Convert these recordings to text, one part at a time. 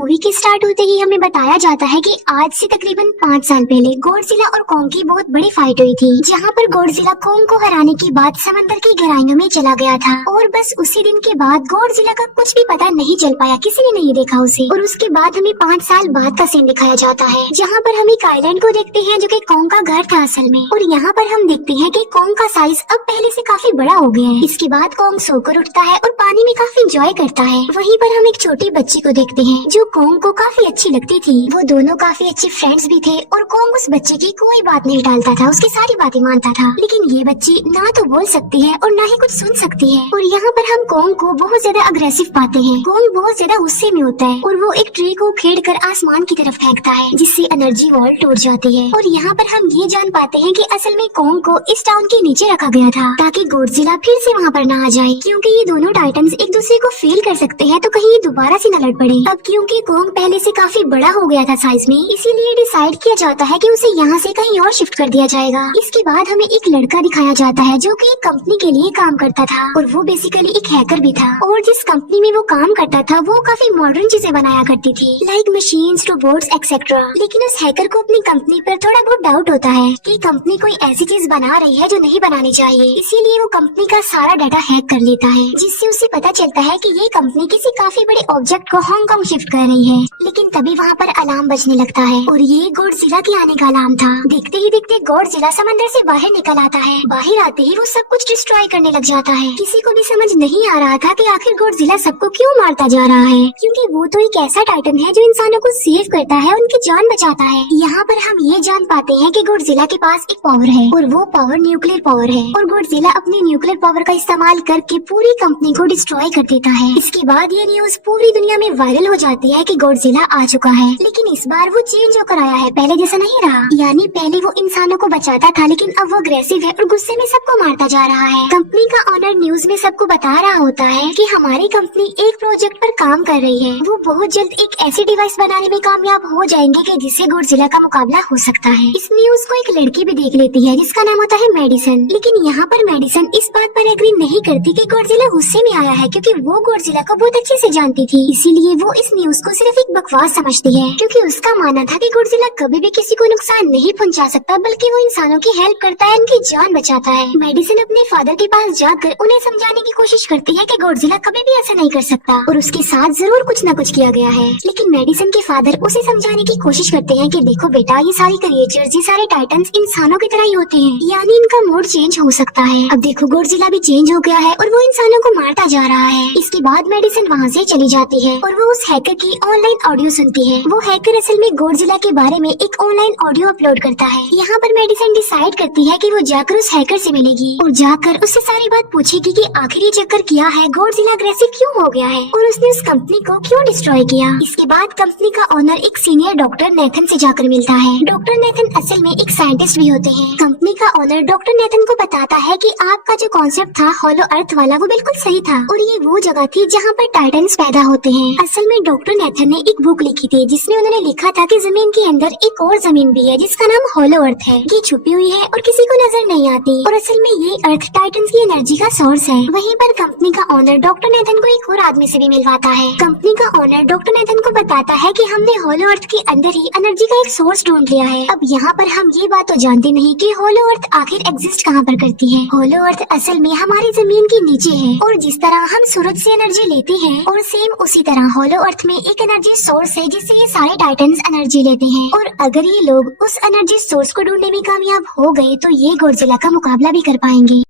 Movie के start होते ही हमें बताया जाता है कि आज से तकरीबन 5 साल पहले गॉडजिला और कॉन्ग की बहुत बड़ी फाइट हुई थी, जहां पर गॉडजिला कॉन्ग को हराने के बाद समंदर की गहराइयों में चला गया था और बस उसी दिन के बाद गॉडजिला का कुछ भी पता नहीं चल पाया, किसी ने नहीं देखा उसे। और उसके बाद हमें 5 साल बाद का सीन दिखाया जाता है, जहाँ पर हम एक आइलैंड को देखते हैं जो कि कॉन्ग का घर था असल में। और यहाँ पर हम देखते हैं कि कॉन्ग का साइज अब पहले से काफी बड़ा हो गया है। इसके बाद कॉन्ग सोकर उठता है और पानी में काफी एंजॉय करता है। वहीं पर हम एक छोटी बच्ची को देखते हैं जो कॉन्ग को काफी अच्छी लगती थी। वो दोनों काफी अच्छे फ्रेंड्स भी थे और कॉन्ग उस बच्चे की कोई बात नहीं टालता था, उसकी सारी बातें मानता था। लेकिन ये बच्ची ना तो बोल सकती है और ना ही कुछ सुन सकती है। और यहाँ पर हम कॉन्ग को बहुत ज्यादा अग्रेसिव पाते हैं। कॉन्ग बहुत ज्यादा गुस्से में होता है और वो एक ट्री को खेड़ कर आसमान की तरफ फेंकता है, जिससे एनर्जी वॉल टूट जाती है। और यहाँ पर हम ये जान पाते हैं कि असल में कॉन्ग को इस टाउन के नीचे रखा गया था ताकि गॉडजिला फिर से वहाँ पर ना आ जाए, क्योंकि ये दोनों टाइटन्स एक दूसरे को फेल कर सकते हैं, तो कहीं ये दोबारा से न लड़ पड़े। अब क्योंकि कॉन्ग पहले से काफी बड़ा हो गया था साइज में, इसीलिए डिसाइड किया जाता है कि उसे यहाँ से कहीं और शिफ्ट कर दिया जाएगा। इसके बाद हमें एक लड़का दिखाया जाता है जो कि एक कंपनी के लिए काम करता था और वो बेसिकली एक हैकर भी था। और जिस कंपनी में वो काम करता था वो काफी मॉडर्न चीजें बनाया करती थी, लाइक मशीन्स, रोबोट्स एक्सेट्रा। लेकिन उस हैकर को अपनी कंपनी पर थोड़ा बहुत डाउट होता है कि कंपनी कोई ऐसी चीज बना रही है जो नहीं बनानी चाहिए। इसीलिए वो कंपनी का सारा डाटा हैक कर लेता है, जिससे उसे पता चलता है कि ये कंपनी किसी काफी बड़े ऑब्जेक्ट को हांगकांग शिफ्ट कर रही है। लेकिन तभी वहाँ पर अलार्म बजने लगता है और ये गॉडजिला के आने का अलार्म था। देखते ही देखते गॉडजिला समंदर से बाहर निकल आता है। बाहर आते ही वो सब कुछ डिस्ट्रॉय करने लग जाता है। किसी को भी समझ नहीं आ रहा था कि आखिर गॉडजिला सबको क्यों मारता जा रहा है, क्योंकि वो तो एक ऐसा टाइटन है जो इंसानों को सेव करता है, उनकी जान बचाता है। यहाँ पर हम ये जान पाते हैं कि गॉडजिला के पास एक पावर है और वो पावर न्यूक्लियर पावर है। और गॉडजिला अपनी न्यूक्लियर पावर का इस्तेमाल करके पूरी कंपनी को डिस्ट्रॉय कर देता है। इसके बाद ये न्यूज पूरी दुनिया में वायरल हो जाती है कि गॉडजिला आ चुका है। लेकिन इस बार वो चेंज होकर आया है, पहले जैसा नहीं रहा। यानी पहले वो इंसानों को बचाता था, लेकिन अब वो अग्रेसिव है और गुस्से में सबको मारता जा रहा है। कंपनी का ऑनर न्यूज में सबको बता रहा होता है कि हमारी कंपनी एक प्रोजेक्ट पर काम कर रही है। वो बहुत जल्द एक ऐसी डिवाइस बनाने में कामयाब हो जाएंगे कि जिससे गॉडजिला का मुकाबला हो सकता है। इस न्यूज को एक लड़की भी देख लेती है जिसका नाम होता है मेडिसन। लेकिन यहाँ पर मेडिसन इस बात पर एग्री नहीं करती कि गॉडजिला गुस्से में आया है, क्योंकि वो गॉडजिला को बहुत अच्छे से जानती थी। इसीलिए वो इस न्यूज को सिर्फ एक बकवास समझती है, क्योंकि उसका मानना था कि गॉडजिला कभी भी किसी को नुकसान नहीं पहुंचा सकता, बल्कि वो इंसानों की हेल्प करता है, उनकी जान बचाता है। मेडिसन अपने फादर के पास जाकर उन्हें समझाने की कोशिश करती है कि गॉडजिला कभी भी ऐसा नहीं कर सकता और उसके साथ जरूर कुछ न कुछ किया गया है। लेकिन मेडिसन के फादर उसे समझाने की कोशिश करते हैं कि देखो बेटा, ये सारी क्रिएचर्स, ये सारे टाइटन्स इंसानों की तरह ही होते हैं, यानी इनका मूड चेंज हो सकता है। अब देखो गॉडजिला भी चेंज हो गया है और वो इंसानों को मारता जा रहा है। इसके बाद मेडिसन वहाँ से चली जाती है और वो उस हैकर की ऑनलाइन ऑडियो सुनती है। वो हैकर असल में गॉडजिला के बारे में एक ऑनलाइन ऑडियो अपलोड करता है। यहाँ पर मेडिसन डिसाइड करती है कि वो जाकर उस हैकर से मिलेगी और जाकर उससे सारी बात पूछेगी कि आखिर ये चक्कर क्या है, गॉडजिला अग्रेसिव क्यों हो गया है और उसने उस कंपनी को क्यों डिस्ट्रॉय किया। इसके बाद कंपनी का ओनर एक सीनियर डॉक्टर नेथन से जाकर मिलता है। डॉक्टर नेथन असल में एक साइंटिस्ट भी होते हैं। कंपनी का ओनर डॉक्टर नेथन को बताता है कि आपका जो कॉन्सेप्ट था हॉलो अर्थ वाला, वो बिल्कुल सही था और ये वो जगह थी जहाँ पर टाइटन्स पैदा होते हैं। असल में डॉक्टर नेथन ने एक बुक लिखी थी जिसमें उन्होंने लिखा था कि जमीन के अंदर एक और जमीन भी है जिसका नाम हॉलो अर्थ है। ये छुपी हुई है और किसी को नजर नहीं आती और असल में ये अर्थ टाइटन्स की एनर्जी का सोर्स है। वहीं पर कंपनी का ओनर डॉक्टर नेथन को एक और आदमी से भी मिलवाता है। कंपनी का ओनर डॉक्टर नेथन को बताता है कि हमने हॉलो अर्थ के अंदर ही एनर्जी का एक सोर्स ढूंढ लिया है। अब यहाँ पर हम ये बात तो जानते नहीं कि हॉलो अर्थ आखिर एग्जिस्ट कहाँ पर करती है। हॉलो अर्थ असल में हमारी जमीन के नीचे है और जिस तरह हम सूरज से एनर्जी लेते हैं और सेम उसी तरह हॉलो अर्थ में एक एनर्जी सोर्स है जिससे ये सारे टाइटन्स एनर्जी लेते हैं। और अगर ये लोग उस एनर्जी सोर्स को ढूंढने में कामयाब हो गए तो ये गॉडजिला का मुकाबला भी कर पाएंगे।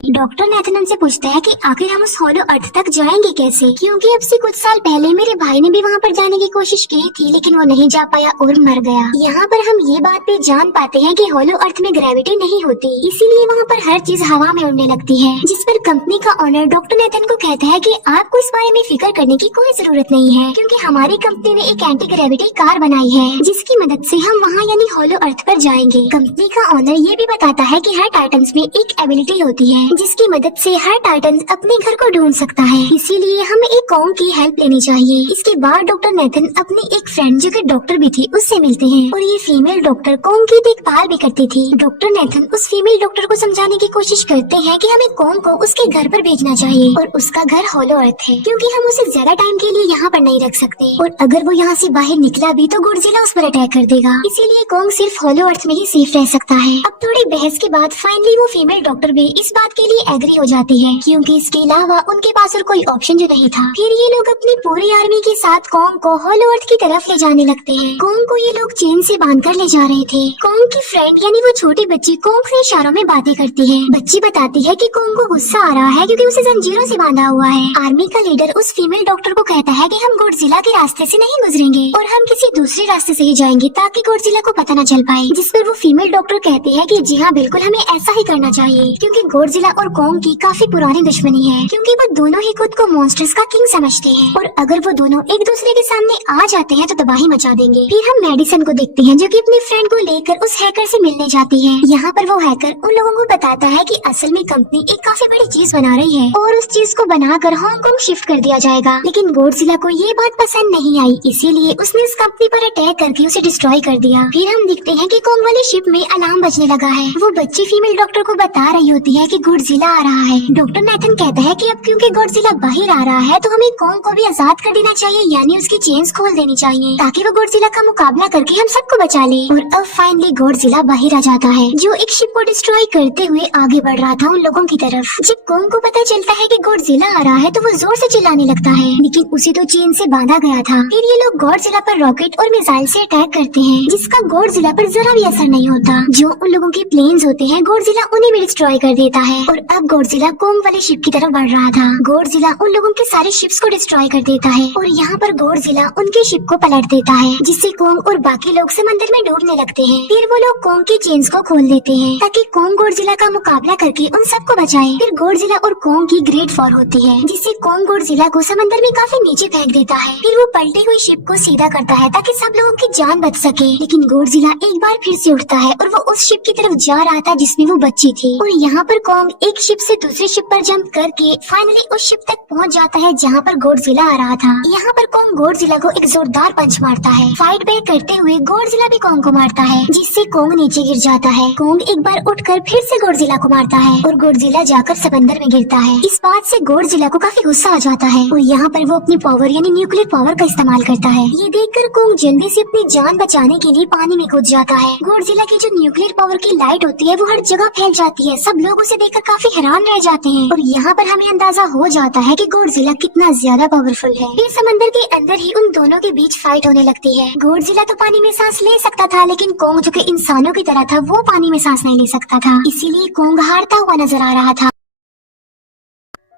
डॉक्टर नेथन उनसे पूछता है कि आखिर हम उस हॉलो अर्थ तक जाएंगे कैसे, क्योंकि अब से कुछ साल पहले मेरे भाई ने भी वहाँ पर जाने की कोशिश की थी, लेकिन वो नहीं जा पाया और मर गया। यहाँ पर हम ये बात भी जान पाते हैं कि हॉलो अर्थ में ग्रेविटी नहीं होती, इसीलिए वहाँ पर हर चीज हवा में उड़ने लगती है। जिस पर कंपनी का ओनर डॉक्टर नेथन को कहता है कि आपको इस बारे में फिक्र करने की कोई जरूरत नहीं है, क्योंकि हमारी कंपनी ने एक एंटी ग्रेविटी कार बनाई है जिसकी मदद से हम वहाँ यानी हॉलो अर्थ पर जाएंगे। कंपनी का ओनर ये भी बताता है कि हर टाइटन्स में एक एबिलिटी होती है जिसकी मदद से हर टाइटन अपने घर को ढूंढ सकता है। इसीलिए हमें एक कॉन्ग की हेल्प लेनी चाहिए। इसके बाद डॉक्टर नेथन अपनी एक फ्रेंड जो कि डॉक्टर भी थी उससे मिलते हैं और ये फीमेल डॉक्टर कॉन्ग की देखभाल भी करती थी। डॉक्टर नेथन उस फीमेल डॉक्टर को समझाने की कोशिश करते हैं कि हमें कॉन्ग को उसके घर पर भेजना चाहिए और उसका घर हॉलो अर्थ है क्योंकि हम उसे ज्यादा टाइम के लिए यहाँ पर नहीं रख सकते और अगर वो यहाँ से बाहर निकला भी तो गॉडजिला उस पर अटैक कर देगा। इसीलिए कॉन्ग सिर्फ हॉलो अर्थ में ही सेफ रह सकता है। अब थोड़ी बहस के बाद फाइनली वो फीमेल डॉक्टर भी इस बात के लिए एग्री हो जाती है क्योंकि इसके अलावा उनके पास और कोई ऑप्शन जो नहीं था। फिर ये लोग अपनी पूरी आर्मी के साथ कॉन्ग को हॉलो अर्थ की तरफ ले जाने लगते हैं। कॉन्ग को ये लोग चेन से बांधकर ले जा रहे थे। कॉन्ग की फ्रेंड यानी वो छोटी बच्ची कॉन्ग से इशारों में बातें करती है। बच्ची बताती है कि कॉन्ग को गुस्सा आ रहा है क्योंकि उसे जंजीरों से बांधा हुआ है। आर्मी का लीडर उस फीमेल डॉक्टर को कहता है कि हम गॉडजिला के रास्ते से नहीं गुजरेंगे और हम किसी दूसरे रास्ते से ही जाएंगे ताकि गॉडजिला को पता न चल पाए। जिस पर वो फीमेल डॉक्टर कहती है कि जी हाँ बिल्कुल हमें ऐसा ही करना चाहिए क्योंकि गॉडजिला और कॉन्ग की काफी पुरानी दुश्मनी है क्योंकि वो दोनों ही खुद को मॉन्स्टर्स का किंग समझते हैं और अगर वो दोनों एक दूसरे के सामने आ जाते हैं तो तबाही मचा देंगे। फिर हम मेडिसन को देखते हैं जो कि अपनी फ्रेंड को लेकर उस हैकर से मिलने जाती है। यहाँ पर वो हैकर उन लोगों को बताता है कि असल में कंपनी एक काफी बड़ी चीज बना रही है और उस चीज को बनाकर हांगकांग शिफ्ट कर दिया जाएगा। लेकिन गॉडजिला को ये बात पसंद नहीं आई, इसीलिए उसने उस कंपनी पर अटैक करके उसे डिस्ट्रॉय कर दिया। फिर हम देखते हैं कि कॉन्ग वाली शिप में अलार्म बजने लगा है। वो बच्ची फीमेल डॉक्टर को बता रही होती है कि गॉडजिला आ रहा है। डॉक्टर नेथन कहता है कि अब क्योंकि गॉडजिला बाहर आ रहा है तो हमें कॉन्ग को भी आजाद कर देना चाहिए यानी उसकी चेन्स खोल देनी चाहिए ताकि वो गॉडजिला का मुकाबला करके हम सबको बचा ले। और अब फाइनली गॉडजिला बाहर आ जाता है जो एक शिप को डिस्ट्रॉय करते हुए आगे बढ़ रहा था उन लोगों की तरफ। जब कॉन्ग को पता चलता है कि गॉडजिला आ रहा है तो वो जोर से चिल्लाने लगता है लेकिन उसे तो चेन से बांधा गया था। फिर ये लोग गॉडजिला पर रॉकेट और मिसाइल से अटैक करते हैं जिसका गॉडजिला पर जरा भी असर नहीं होता। जो उन लोगों के प्लेन्स होते हैं गॉडजिला उन्हें भी डिस्ट्रॉय कर देता है और अब गॉडजिला कॉन्ग वाली शिप की तरफ बढ़ रहा था। गॉडजिला उन लोगों के सारे शिप्स को डिस्ट्रॉय कर देता है और यहाँ पर गॉडजिला उनके शिप को पलट देता है जिससे कॉन्ग और बाकी लोग समंदर में डूबने लगते हैं। फिर वो लोग कॉन्ग की चेन्स को खोल देते हैं ताकि कॉन्ग गॉडजिला का मुकाबला करके उन सबको बचाए। फिर गॉडजिला और कॉन्ग की ग्रेट वॉर होती है जिससे कॉन्ग गॉडजिला को समंदर में काफी नीचे फेंक देता है। फिर वो पलटी हुई शिप को सीधा करता है ताकि सब लोगों की जान बच सके। लेकिन गॉडजिला एक बार फिर से उठता है और वो उस शिप की तरफ जा रहा था जिसमें वो बच्ची थी और यहाँ पर कॉन्ग एक शिप से दूसरी शिप पर जंप करके फाइनली उस शिप तक पहुँच जाता है जहाँ पर गॉडजिला आ रहा था। यहाँ पर कॉन्ग गॉडजिला को एक जोरदार पंच मारता है। फाइट बैक करते हुए गॉडजिला भी कॉन्ग को मारता है जिससे कॉन्ग नीचे गिर जाता है। कॉन्ग एक बार उठकर फिर से गॉडजिला को मारता है और गॉडजिला जाकर समंदर में गिरता है। इस बात से गॉडजिला को काफी गुस्सा आ जाता है और यहाँ पर वो अपनी पावर यानी न्यूक्लियर पावर का इस्तेमाल करता है। ये देखकर कॉन्ग जल्दी से अपनी जान बचाने के लिए पानी में कूद जाता है। गॉडजिला की जो न्यूक्लियर पावर की लाइट होती है वो हर जगह फैल जाती है। सब लोग उसे देखकर काफी हैरान रह जाते हैं और यहाँ पर हमें अंदाजा हो जाता है कि गॉडजिला कितना ज्यादा पावरफुल है। फिर समंदर के अंदर ही उन दोनों के बीच फाइट होने लगती है। गॉडजिला तो पानी में सांस ले सकता था लेकिन कॉन्ग जो कि इंसानों की तरह था वो पानी में सांस नहीं ले सकता था, इसीलिए कॉन्ग हारता हुआ नजर आ रहा था।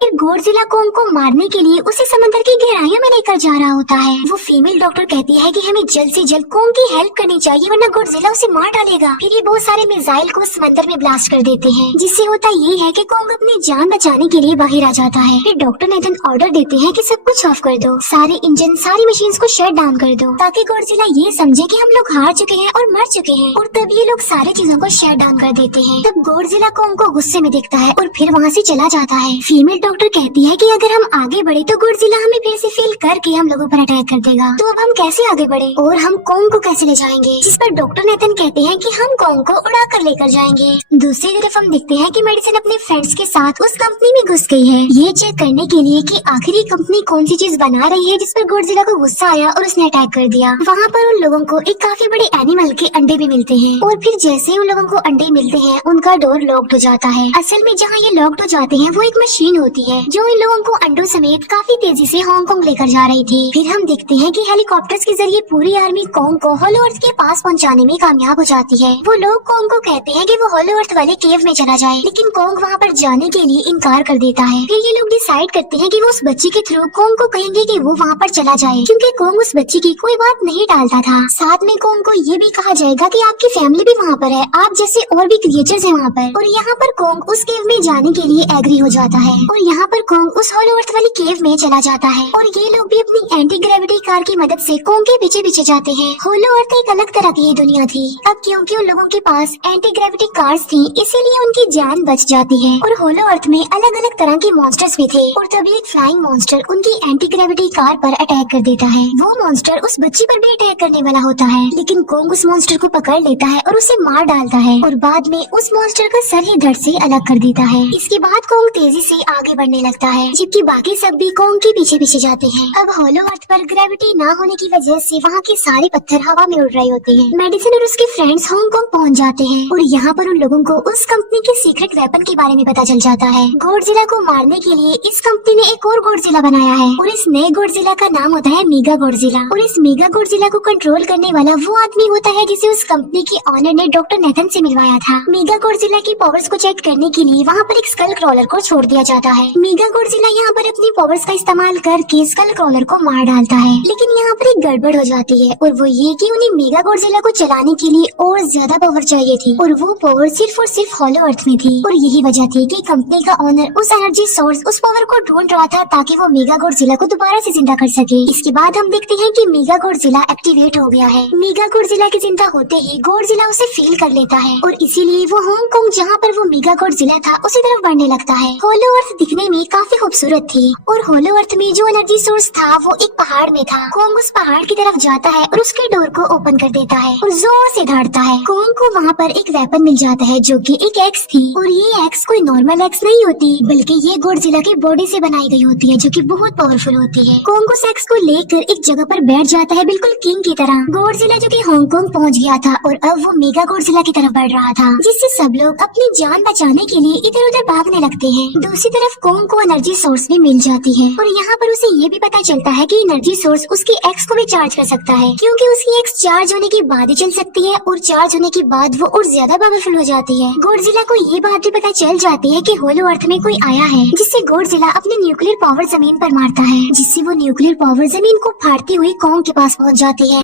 फिर गॉडजिला कॉन्ग को मारने के लिए उसे समंदर की गहराइयों में लेकर जा रहा होता है। वो फीमेल डॉक्टर कहती है कि हमें जल्द से जल्द कॉन्ग की हेल्प करनी चाहिए वरना गॉडजिला उसे मार डालेगा। फिर ये बहुत सारे मिसाइल को समंदर में ब्लास्ट कर देते हैं जिससे होता ये है कि कॉन्ग अपनी जान बचाने के लिए बाहर आ जाता है। फिर डॉक्टर नेथन ऑर्डर देते हैं कि सब कुछ ऑफ कर दो, सारे इंजन सारी मशीन को शट डाउन कर दो ताकि गॉडजिला ये समझे कि हम लोग हार चुके हैं और मर चुके हैं। और तब ये लोग सारी चीजों को शट डाउन कर देते हैं। तब गॉडजिला कॉन्ग को गुस्से में देखता है और फिर वहाँ से चला जाता है। फीमेल डॉक्टर कहती है कि अगर हम आगे बढ़े तो गॉडजिला हमें फिर से फेल करके हम लोगों पर अटैक कर देगा, तो अब हम कैसे आगे बढ़े और हम कॉन्ग को कैसे ले जाएंगे। जिस पर डॉक्टर नेथन कहते हैं कि हम कॉन्ग को उड़ा कर लेकर जाएंगे। दूसरी तरफ हम देखते हैं कि मेडिसन अपने फ्रेंड्स के साथ उस कंपनी में घुस गई है ये चेक करने के लिए कि आखिर कंपनी कौन सी चीज बना रही है जिस पर गॉडजिला को गुस्सा आया और उसने अटैक कर दिया। वहाँ पर उन लोगों को एक काफी बड़े एनिमल के अंडे भी मिलते हैं और फिर जैसे ही उन लोगों को अंडे मिलते हैं उनका डोर लॉक्ड हो जाता है। असल में जहाँ ये लॉक्ड हो जाते हैं वो एक मशीन होती है जो इन लोगों को अंडों समेत काफी तेजी से हांगकांग लेकर जा रही थी। फिर हम देखते हैं कि हेलीकॉप्टर्स के जरिए पूरी आर्मी कॉन्ग को हॉलो अर्थ के पास पहुंचाने में कामयाब हो जाती है। वो लोग कॉन्ग को कहते हैं कि वो हॉलो अर्थ वाले केव में चला जाए लेकिन कॉन्ग वहाँ पर जाने के लिए इनकार कर देता है। फिर ये लोग डिसाइड करते हैं कि वो उस बच्ची के थ्रू कॉन्ग को कहेंगे कि वो वहाँ पर चला जाए क्योंकि कॉन्ग उस बच्ची की कोई बात नहीं टालता था। साथ में कॉन्ग को ये भी कहा जाएगा कि आपकी फैमिली भी वहाँ पर है, आप जैसे और भी क्रिएचर्स हैं वहाँ पर। और यहाँ पर कॉन्ग उस केव में जाने के लिए एग्री हो जाता है और यहाँ पर कोंग उस होलो अर्थ वाली केव में चला जाता है और ये लोग भी अपनी एंटी ग्रेविटी कार की मदद से कोंग के पीछे पीछे जाते हैं। होलो अर्थ एक अलग तरह की दुनिया थी। अब क्योंकि उन लोगों के पास एंटी ग्रेविटी कार्स थी, इसीलिए उनकी जान बच जाती है। और होलो अर्थ में अलग अलग तरह के मॉन्स्टर्स भी थे और तभी एक फ्लाइंग मॉन्स्टर उनकी एंटी ग्रेविटी कार पर अटैक कर देता है। वो मॉन्स्टर उस बच्ची पर भी अटैक करने वाला होता है, लेकिन कोंग उस मॉन्स्टर को पकड़ लेता है और उसे मार डालता है और बाद में उस मॉन्स्टर का सर ही धड़ से अलग कर देता है। इसके बाद कोंग तेजी से आगे बढ़ने लगता है, जबकि बाकी सब भी कोंग के पीछे पीछे जाते हैं। अब होलो अर्थ पर ग्रेविटी न होने की वजह से वहाँ के सारे पत्थर हवा में उड़ रहे होते हैं। मेडिसिन और उसके फ्रेंड्स हांगकांग पहुँच जाते हैं और यहाँ पर उन लोगों को उस कंपनी के सीक्रेट वेपन के बारे में पता चल जाता है। गॉडजिला को मारने के लिए इस कंपनी ने एक और गॉडजिला बनाया है और इस नए गॉडजिला का नाम होता है मेगा गॉडजिला। और इस मेगा गॉडजिला को कंट्रोल करने वाला वो आदमी होता है जिसे उस कंपनी के ऑनर ने डॉक्टर नेथन से मिलवाया था। मेगा गॉडजिला की पावर्स को चेक करने के लिए वहाँ पर एक स्कल क्रॉलर को छोड़ दिया जाता है। मेगा गॉडजिला यहाँ पर अपनी पावर्स का इस्तेमाल करके स्कल क्रॉलर को मार डालता है, लेकिन यहाँ पर एक गड़बड़ हो जाती है और वो ये कि उन्हें मेगा गॉडजिला को चलाने के लिए और ज्यादा पावर चाहिए थी और वो पावर सिर्फ और सिर्फ होलो अर्थ में थी। और यही वजह थी कि कंपनी का ऑनर उस एनर्जी सोर्स उस पावर को ढूंढ रहा था ताकि वो मेगा गॉडजिला को दोबारा से जिंदा कर सके। इसके बाद हम देखते हैं कि मेगा गॉडजिला एक्टिवेट हो गया है। मेगा गॉडजिला की जिंदा होते ही गॉडजिला उसे फील कर लेता है और इसीलिए वो हांगकांग जहाँ पर वो मेगा गॉडजिला था उसी तरफ बढ़ने लगता है। होलो अर्थ दिखने में काफी खूबसूरत थी और होलो अर्थ में जो एनर्जी सोर्स था वो एक पहाड़ में था। कोंग उस पहाड़ की तरफ जाता है और उसके डोर को ओपन कर देता है और जोर से दौड़ता है। कोंग को वहाँ पर एक वेपन मिल जाता है जो कि एक एक्स थी और ये एक्स कोई नॉर्मल एक्स नहीं होती, बल्कि ये गॉडजिला की बॉडी से बनाई गई होती है जो कि बहुत पावरफुल होती है। कोंग उस एक्स को लेकर एक जगह पर बैठ जाता है बिल्कुल किंग की तरह। गॉडजिला जो कि हांगकांग पहुंच गया था और अब वो मेगा गॉडजिला की तरफ बढ़ रहा था, जिससे सब लोग अपनी जान बचाने के लिए इधर उधर भागने लगते हैं। दूसरी तरफ कोंग को एनर्जी सोर्स भी मिल जाती है और यहाँ पर उसे ये भी पता चलता है कि एनर्जी सोर्स उसकी एक्स को भी चार्ज कर सकता है, क्योंकि उसकी एक्स चार्ज होने के बाद ही चल सकती है और चार्ज होने के बाद वो और ज्यादा पावरफुल हो जाती है। गॉडजिला को ये बात भी पता चल जाती है कि होलो अर्थ में कोई आया है, जिससे गॉडजिला अपनी न्यूक्लियर पावर जमीन पर मारता है, जिससे वो न्यूक्लियर पावर जमीन को फाड़ती हुई कोंग के पास पहुंच जाती है।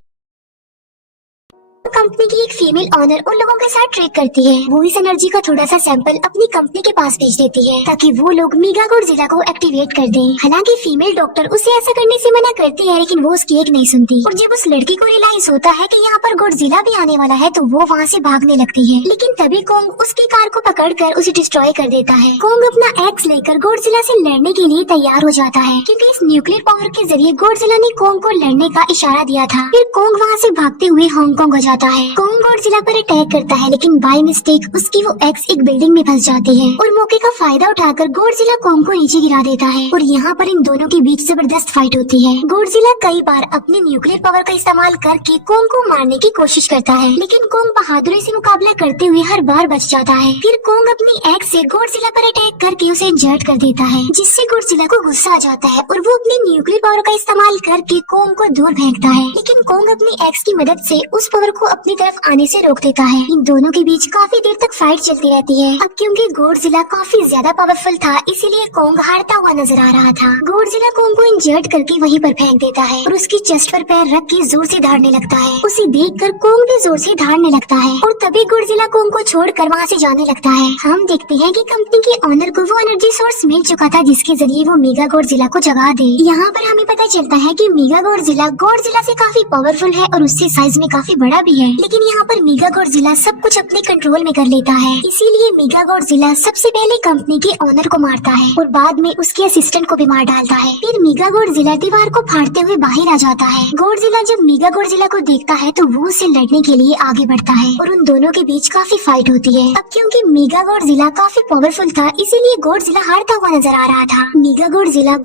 कंपनी की एक फीमेल ऑनर उन लोगों के साथ ट्रेक करती है। वो इस एनर्जी का थोड़ा सा सैंपल अपनी कंपनी के पास भेज देती है ताकि वो लोग मेगा गॉडजिला को एक्टिवेट कर दें। हालांकि फीमेल डॉक्टर उसे ऐसा करने से मना करती है, लेकिन वो उसकी एक नहीं सुनती और जब उस लड़की को रियलाइज होता है कि यहाँ पर गॉडजिला भी आने वाला है तो वो वहाँ से भागने लगती है, लेकिन तभी कोंग उसकी कार को पकड़कर उसे डिस्ट्रॉय कर देता है। कोंग अपना एक्स लेकर गॉडजिला से लड़ने के लिए तैयार हो जाता है, क्योंकि इस न्यूक्लियर पावर के जरिए गॉडजिला ने कोंग को लड़ने का इशारा दिया था। फिर कोंग वहाँ से भागते हुए हांगकांग हो जाता है। कोंग गॉडजिला पर अटैक करता है, लेकिन बाय मिस्टेक उसकी वो एक्स एक बिल्डिंग में फंस जाती है और मौके का फायदा उठाकर गॉडजिला कोंग को नीचे गिरा देता है और यहाँ पर इन दोनों के बीच जबरदस्त फाइट होती है। गॉडजिला कई बार अपनी न्यूक्लियर पावर का इस्तेमाल करके कोंग को मारने की कोशिश करता है, लेकिन कोंग बहादुरी से मुकाबला करते हुए हर बार बच जाता है। फिर कोंग अपनी एक्स से गॉडजिला पर अटैक करके उसे इंजर्ड कर देता है, जिससे गॉडजिला को गुस्सा आ जाता है और वो अपनी न्यूक्लियर पावर का इस्तेमाल करके कोंग को दूर फेंकता है, लेकिन कोंग अपनी एक्स की मदद से उस पावर को अपनी तरफ आने से रोक देता है। इन दोनों के बीच काफी देर तक फाइट चलती रहती है। अब क्योंकि गॉडजिला काफी ज्यादा पावरफुल था, इसीलिए कोंग हारता हुआ नजर आ रहा था। गॉडजिला कोंग को इंजर्ड करके वहीं पर फेंक देता है और उसकी चेस्ट पर पैर रख के जोर से दहाड़ने लगता है। उसे देखकर कोंग भी जोर से दहाड़ने लगता है और तभी गॉडजिला कोंग को छोड़कर वहाँ से जाने लगता है। हम देखते हैं कि कंपनी के ऑनर को वो एनर्जी सोर्स मिल चुका था जिसके जरिए वो मेगा गॉडजिला को जगा दे। यहाँ पर हमें पता चलता है कि मेगा गॉडजिला से काफी पावरफुल है और उससे साइज में काफी बड़ा भी है, लेकिन यहाँ पर मेगा गॉडजिला सब कुछ अपने कंट्रोल में कर लेता है। इसीलिए मेगा गॉडजिला सबसे पहले कंपनी के ऑनर को मारता है और बाद में उसके असिस्टेंट को भी मार डालता है। फिर मेगा गॉडजिला दीवार को फाड़ते हुए बाहर आ जाता है। गॉडजिला जब मेगा गॉडजिला को देखता है तो वो उससे लड़ने के लिए आगे बढ़ता है और उन दोनों के बीच काफी फाइट होती है। अब क्योंकि मेगा गॉडजिला काफी पावरफुल था, इसीलिए गॉडजिला हारता हुआ नजर आ रहा था। मेगा गॉडजिला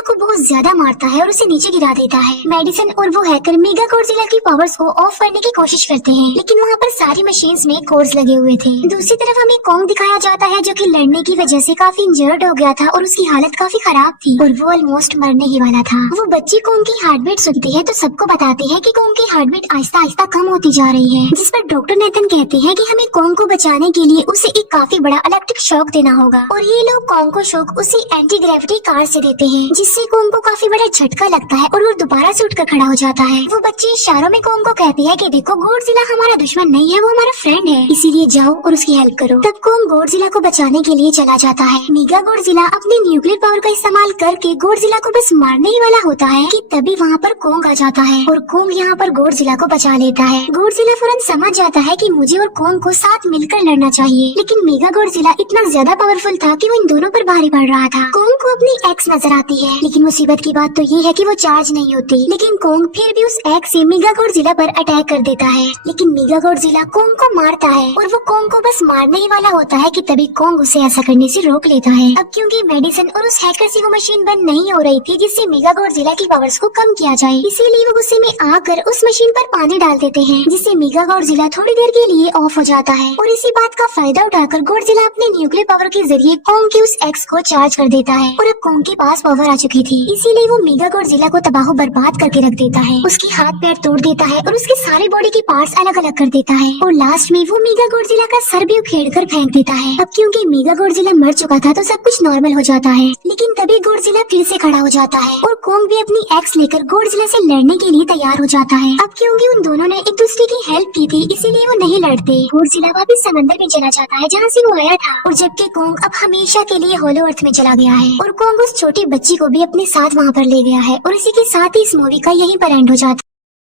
को बहुत ज्यादा मारता है और उसे नीचे गिरा देता है। मेडिसिन और वो हैकर मेगा गॉडजिला की पावर्स को ऑफ करने की कोशिश करते हैं, लेकिन वहाँ पर सारी मशीन्स में कोड्स लगे हुए थे। दूसरी तरफ हमें कोंग दिखाया जाता है जो कि लड़ने की वजह से काफी इंजर्ड हो गया था और उसकी हालत काफी खराब थी और वो ऑलमोस्ट मरने ही वाला था। वो बच्ची कोंग की हार्ट बीट सुनती है तो सबको बताती है कि कोंग की हार्ट बीट आहिस्ता आहिस्ता कम होती जा रही है, जिस पर डॉक्टर नेथन कहते हैं कि हमें कोंग को बचाने के लिए उसे एक काफी बड़ा इलेक्ट्रिक शॉक देना होगा और ये लोग कोंग को शॉक उसी एंटी ग्रेविटी कार से देते हैं, जिससे कोंग को काफी बड़ा झटका लगता है और वो दोबारा से उठकर खड़ा हो जाता है। वो बच्ची इशारों में कोंग को कहती है कि देखो गॉडजिला हमारा दुश्मन नहीं है, वो हमारा फ्रेंड है, इसीलिए जाओ और उसकी हेल्प करो। तब कोंग गॉडजिला को बचाने के लिए चला जाता है। मेगा गॉडजिला अपने न्यूक्लियर पावर का इस्तेमाल करके गॉडजिला को बस मारने ही वाला होता है कि तभी वहाँ पर कोंग आ जाता है और कोंग यहाँ पर गॉडजिला को बचा लेता है। गॉडजिला फौरन समझ जाता है कि मुझे और कोंग को साथ मिलकर लड़ना चाहिए, लेकिन मेगा गॉडजिला इतना ज्यादा पावरफुल था कि वो इन दोनों पर भारी पड़ रहा था। कोंग को अपनी एक्स नजर आती है, लेकिन मुसीबत की बात तो ये है कि वो चार्ज नहीं होती। लेकिन कोंग फिर भी उस एक्स से मेगा गॉडजिला पर अटैक कर देता है, लेकिन मेगा गॉडजिला कोंग को मारता है और वो कोंग को बस मारने ही वाला होता है कि तभी कोंग उसे ऐसा करने से रोक लेता है। अब क्योंकि मेडिसिन और उस हैकर से वो मशीन बंद नहीं हो रही थी जिससे मेगा गॉडजिला की पावर्स को कम किया जाए, इसीलिए वो गुस्से में आकर उस मशीन पर पानी डाल देते हैं, जिससे मेगा गॉडजिला थोड़ी देर के लिए ऑफ हो जाता है। और इसी बात का फायदा उठाकर गॉडजिला अपने न्यूक्लियर पावर के जरिए कोंग के उस एक्स को चार्ज कर देता है और अब कोंग के पास पावर आ चुकी थी, इसीलिए वो मेगा गॉडजिला को तबाह बर्बाद करके रख देता है। उसके हाथ पैर तोड़ देता है और उसके सारे बॉडी के पार्ट्स अलग अलग कर देता है और लास्ट में वो मेगा गॉडजिला का सर भी उखेड़ कर फेंक देता है। अब क्योंकि मेगा गॉडजिला मर चुका था तो सब कुछ नॉर्मल हो जाता है, लेकिन तभी गॉडजिला फिर से खड़ा हो जाता है और कोंग भी अपनी एक्स लेकर गॉडजिला से लड़ने के लिए तैयार हो जाता है। अब क्योंकि उन दोनों ने एक दूसरे की हेल्प की थी, इसीलिए वो नहीं लड़ते। गॉडजिला वापस समंदर में चला जाता है जहाँ से वो आया था, और जबकि कोंग अब हमेशा के लिए होलो अर्थ में चला गया है और कोंग उस छोटी बच्ची को भी अपने साथ वहाँ पर ले गया है। और इसी के साथ ही इस मूवी का यहीं पर एंड हो जाता है।